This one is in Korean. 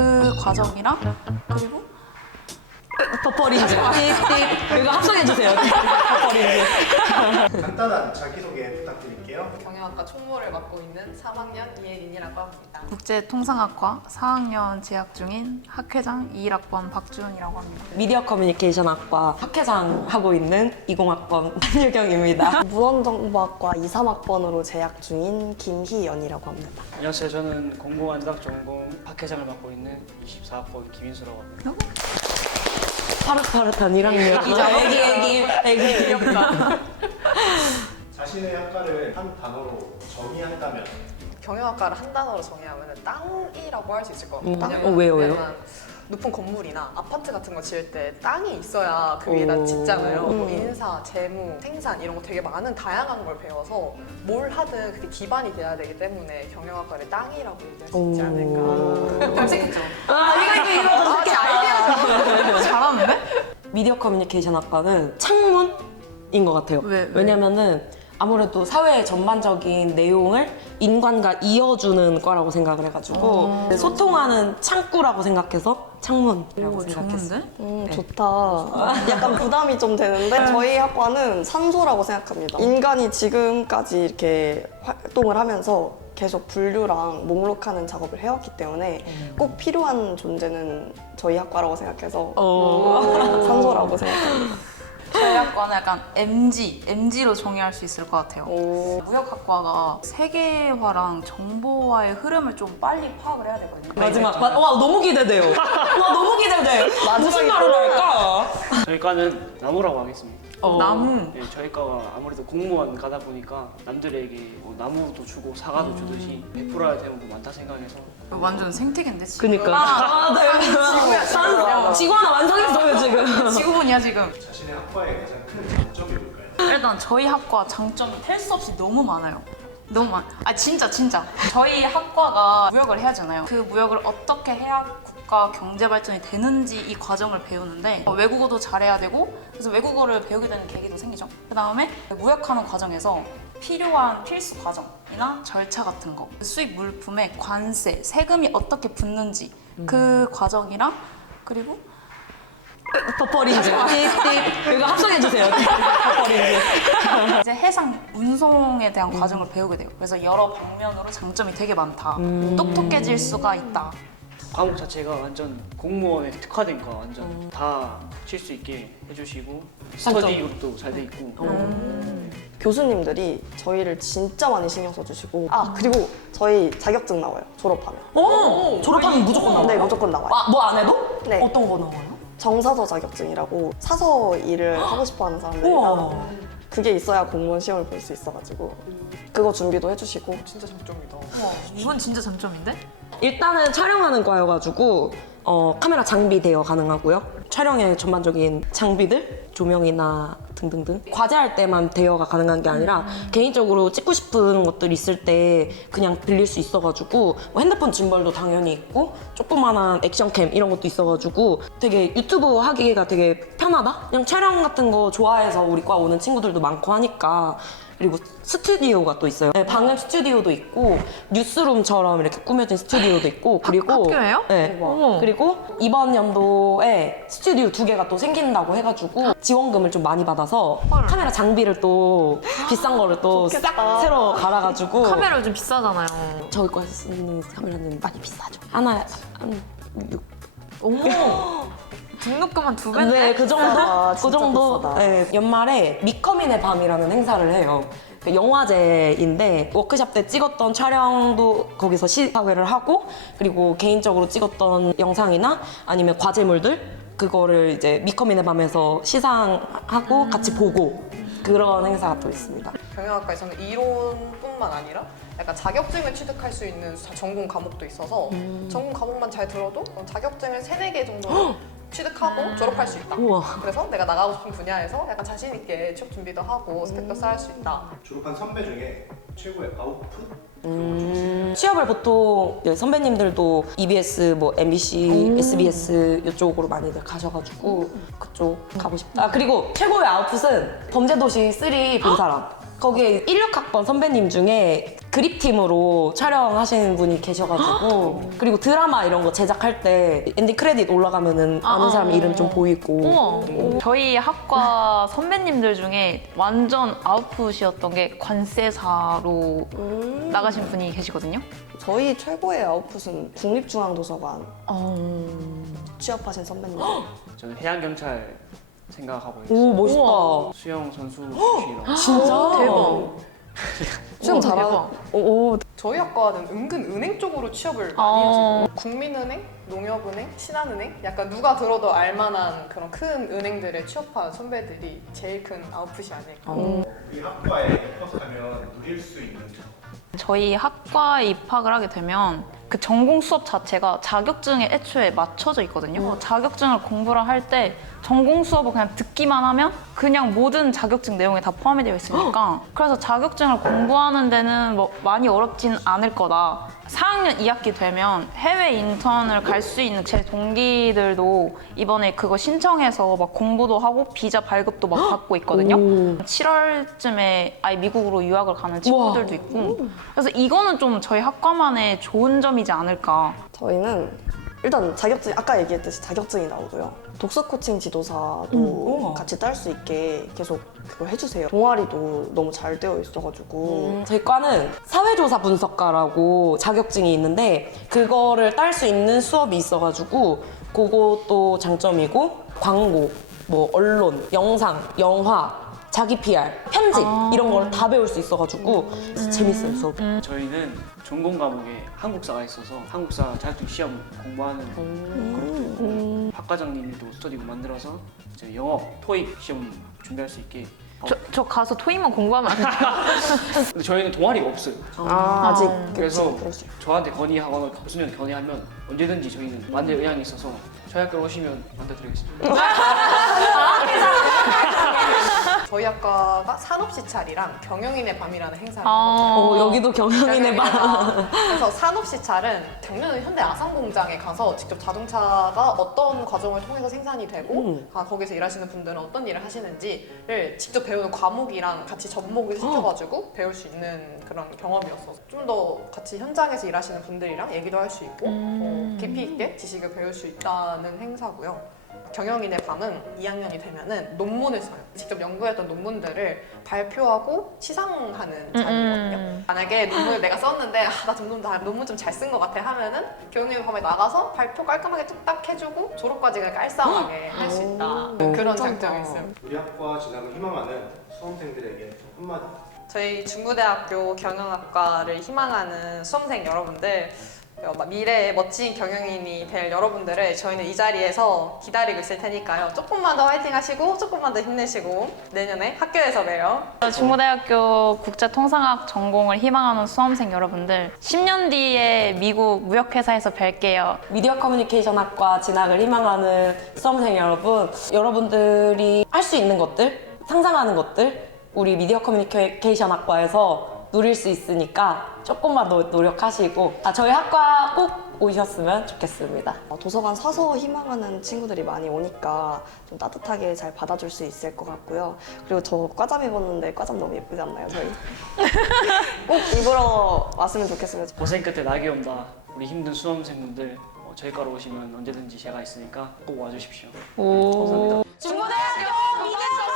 그 과정이랑 그리고 버퍼린즈. 띠띠. 이거 합성해주세요. 버퍼린즈. 간단한 자기소개 부탁드릴게요. 경영학과 총무를 맡고 있는 3학년 이혜린이라고 합니다. 국제통상학과 4학년 재학 중인 학회장 21학번 박주은이라고 합니다. 미디어 커뮤니케이션 학과 학회장 하고 있는 20학번 한유경입니다. 문헌정보학과 2, 3학번으로 재학 중인 김희연이라고 합니다. 안녕하세요. 저는 공공안전학 전공 학회장을 맡고 있는 24학번 김인수라고 합니다. 파릇파릇한 1학년. 애기, 애기, 애기. 귀엽다. 자신의 학과를 한 단어로 정의한다면 경영학과를 한 단어로 정의하면 땅이라고 할 수 있을 것 같아요. 음, 왜냐면 어, 왜요, 왜요? 높은 건물이나 아파트 같은 거 지을 때 땅이 있어야 그 위에다 오. 짓잖아요. 뭐 음. 인사, 재무, 생산 이런 거 되게 많은 다양한 걸 배워서 뭘 하든 그게 기반이 돼야 되기 때문에 경영학과를 땅이라고 얘기할 수 있지 않을까. 잘생겼죠? 아, 이거, 이거, 이거. 아, 제 아이디어가 잘하는데? 미디어 커뮤니케이션 학과는 창문인 것 같아요. 왜, 왜? 왜냐면은 아무래도 사회의 전반적인 내용을 인관과 이어주는 과라고 생각을 해가지고 소통하는 창구라고 생각해서 창문이라고 오, 생각했어요. 좋은데? 음, 좋다. 약간 부담이 좀 되는데 저희 학과는 산소라고 생각합니다. 인간이 지금까지 이렇게 활동을 하면서 계속 분류랑 목록하는 작업을 해왔기 때문에 꼭 필요한 존재는 저희 학과라고 생각해서 어. 산소라고 생각합니다. 학과는 약간 MG, MG로 정의할 수 있을 것 같아요. 오. 무역학과가 세계화랑 정보화의 흐름을 좀 빨리 파악을 해야 되거든요. 마지막 와, 와, 너무 기대돼요. 와 너무 기대돼. 무슨 말을 할까? 저희 과는 나무라고 하겠습니다. 어. 나무. 네, 저희 과가 아무래도 공무원 가다 보니까 남들에게 뭐 나무도 주고 사과도 주듯이 베풀어야 되는 거 많다 생각해서 완전 생태계인데 지금. 그니까. 아, 네. 지구야, 지구 하나 완성했어요 지금. 지구본이야 지금. 자신의 학과의 가장 큰 장점이 뭘까요? 일단 저희 학과 장점이 텔 수 없이 너무 많아요. 너무 많. 아 진짜 진짜. 저희 학과가 무역을 해야 하잖아요. 그 무역을 어떻게 해야 국가 경제 발전이 되는지 이 과정을 배우는데 어, 외국어도 잘해야 되고 그래서 외국어를 배우게 되는 계기도 생기죠. 그 다음에 무역하는 과정에서 필요한 필수 과정이나 절차 같은 거, 수입 물품의 관세, 세금이 어떻게 붙는지 그 과정이랑 그리고 버퍼린즈. 띠띠. 이거 합성해주세요. 버퍼린즈. 이제 해상 운송에 대한 과정을 배우게 돼요. 그래서 여러 방면으로 장점이 되게 많다. 똑똑해질 수가 있다. 과목 자체가 완전 공무원에 특화된 거 완전 다 칠 수 있게 해주시고 스터디도 잘 돼 있고 교수님들이 저희를 진짜 많이 신경 써주시고 아 그리고 저희 자격증 나와요 졸업하면 오, 졸업하면 무조건 나와요? 네 무조건 나와요 아, 뭐 안 해도? 네. 어떤 거 나와요? 정사서 자격증이라고 사서 일을 하고 싶어하는 우와. 사람들이랑 그게 있어야 공무원 시험을 볼 수 있어가지고 그거 준비도 해주시고 진짜 장점이다. 와, 이건 진짜 장점인데? 일단은 촬영하는 과여가지고 어, 카메라 장비 대여 가능하고요. 촬영의 전반적인 장비들, 조명이나 등등등 과제할 때만 대여가 가능한 게 아니라 개인적으로 찍고 싶은 것들 있을 때 그냥 빌릴 수 있어가지고 뭐 핸드폰 짐벌도 당연히 있고 조그만한 액션캠 이런 것도 있어가지고 되게 유튜브 하기가 되게 편하다? 그냥 촬영 같은 거 좋아해서 우리 과 오는 친구들도 많고 하니까 그리고 스튜디오가 또 있어요. 네, 방음 스튜디오도 있고 뉴스룸처럼 이렇게 꾸며진 스튜디오도 있고 그리고 학교예요? 네. 그리고 이번 연도에 스튜디오 두 개가 또 생긴다고 해가지고 지원금을 좀 많이 받아서 카메라 장비를 또 비싼 거를 또 싹 새로 갈아가지고 카메라 요즘 비싸잖아요. 저희 과에서 쓰는 카메라는 많이 비싸죠. 하나에 한 6. 어머! 등록금 한 두 배인데? 네, 그 정도, 아, 그 정도. 비싸다. 네, 연말에 미커민의 밤이라는 행사를 해요. 그 영화제인데 워크샵 때 찍었던 촬영도 거기서 시사회를 하고 그리고 개인적으로 찍었던 영상이나 아니면 과제물들 그거를 이제 미커민의 밤에서 시상하고 같이 보고 그런 행사가 또 있습니다. 경영학과에서는 이론뿐만 아니라 약간 자격증을 취득할 수 있는 자- 전공 과목도 있어서 전공 과목만 잘 들어도 자격증을 세네 개 정도 취득하고 졸업할 수 있다. 우와. 그래서 내가 나가고 싶은 분야에서 약간 자신 있게 취업 준비도 하고 스펙도 쌓을 수 있다. 졸업한 선배 중에 최고의 아웃풋? 음, 취업을 보통 이제 선배님들도 EBS, 뭐 MBC, SBS 이쪽으로 많이들 가셔가지고 그쪽 가고 싶다. 아, 그리고 최고의 아웃풋은 범죄도시 3 본 사람. 거기에 16학번 선배님 중에 그립팀으로 촬영하시는 분이 계셔가지고 그리고 드라마 이런 거 제작할 때 엔딩 크레딧 올라가면은 아는 아, 사람 어. 이름 좀 보이고 우와. 네. 저희 학과 선배님들 중에 완전 아웃풋이었던 게 관세사로 음. 나가신 분이 계시거든요. 저희 최고의 아웃풋은 국립중앙도서관 어. 취업하신 선배님. 저는 해양 경찰 생각하고 있어요. 오 멋있다 수영 선수 출신이라고. 진짜 대박. 수영 오, 잘하. 대박. 오, 오. 저희 학과는 은근 은행 쪽으로 취업을 많이 어. 하시고 국민은행, 농협은행, 신한은행 약간 누가 들어도 알만한 그런 큰 은행들에 취업한 선배들이 제일 큰 아웃풋이 아닐까. 우리 학과에 입학하면 누릴 수 있는 점. 저희 학과에 입학을 하게 되면 그 전공 수업 자체가 자격증에 애초에 맞춰져 있거든요. 자격증을 공부를 할 때 전공 수업을 그냥 듣기만 하면 그냥 모든 자격증 내용에 다 포함이 되어 있으니까 그래서 자격증을 공부하는 데는 뭐 많이 어렵진 않을 거다. 4학년 2학기 되면 해외 인턴을 갈 수 있는 제 동기들도 이번에 그거 신청해서 막 공부도 하고 비자 발급도 막 받고 있거든요. 7월쯤에 아예 미국으로 유학을 가는 친구들도 있고 그래서 이거는 좀 저희 학과만의 좋은 점이 지 않을까. 저희는 일단 자격증 아까 얘기했듯이 자격증이 나오고요. 독서 코칭 지도사도 우와. 같이 딸 수 있게 계속 그거 해주세요. 동아리도 너무 잘 되어 있어가지고 음, 저희 과는 사회조사 분석가라고 자격증이 있는데 그거를 딸 수 있는 수업이 있어가지고 그것도 장점이고 광고, 뭐 언론, 영상, 영화, 자기 PR, 편집 이런 걸 다 배울 수 있어가지고 재밌어요 수업. 이 저희는 전공 과목에 한국사가 있어서 한국사 자격증 시험 공부하는 그룹이고 박 과장님이 또 스터디북 만들어서 이제 영어, 토익 시험 준비할 수 있게 어, 저, 저 가서 토익만 공부하면 안 돼요? 근데 저희는 동아리가 없어요. 아, 아직 그래서 그럴 수 있어요. 저한테 건의하거나 교수님 건의하면 언제든지 저희는 만들 의향이 있어서 저희 학교로 오시면 만들어드리겠습니다. 저희 학과가 산업시찰이랑 경영인의 밤이라는 행사를 어, 어, 여기도 경영인의 방. 그래서 산업시찰은 작년에 현대 아산공장에 가서 직접 자동차가 어떤 과정을 통해서 생산이 되고 음. 아, 거기서 일하시는 분들은 어떤 일을 하시는지를 직접 배우는 과목이랑 같이 접목을 시켜가지고 배울 수 있는 그런 경험이었어서 좀 더 같이 현장에서 일하시는 분들이랑 얘기도 할 수 있고 어, 깊이 있게 지식을 배울 수 있다는 행사고요. 경영인의 밤은 2학년이 되면은 논문을 써요. 직접 연구했던 논문들을 발표하고 시상하는 자리거든요. 음. 만약에 논문을 내가 썼는데 아, 나 논문, 다- 논문 좀 잘 쓴 것 같아 하면은 경영인 밤에 나가서 발표 깔끔하게 뚝딱 해주고 졸업과정을 깔쌈하게 할 수 있다. 오, 그런 괜찮다. 장점이 있어요. 우리 학과 진학을 희망하는 수험생들에게 한마디. 저희 중구대학교 경영학과를 희망하는 수험생 여러분들 어, 미래의 멋진 경영인이 될 여러분들을 저희는 이 자리에서 기다리고 있을 테니까요. 조금만 더 화이팅 하시고 조금만 더 힘내시고 내년에 학교에서 봬요. 중고대학교 국제통상학 전공을 희망하는 수험생 여러분들 10년 뒤에 미국 무역회사에서 뵐게요. 미디어 커뮤니케이션 학과 진학을 희망하는 수험생 여러분, 여러분들이 할 수 있는 것들, 상상하는 것들, 우리 미디어 커뮤니케이션 학과에서 누릴 수 있으니까 조금만 더 노력하시고, 아, 저희 학과 꼭 오셨으면 좋겠습니다. 어, 도서관 사서 희망하는 친구들이 많이 오니까 좀 따뜻하게 잘 받아줄 수 있을 것 같고요. 그리고 저 과잠 입었는데 과잠 너무 예쁘지 않나요, 저희? 꼭 입으러 왔으면 좋겠어요. 고생 끝에 낙이 온다. 우리 힘든 수험생분들 어, 저희 과로 오시면 언제든지 제가 있으니까 꼭 와주십시오. 감사합니다. 중고대학교 미디어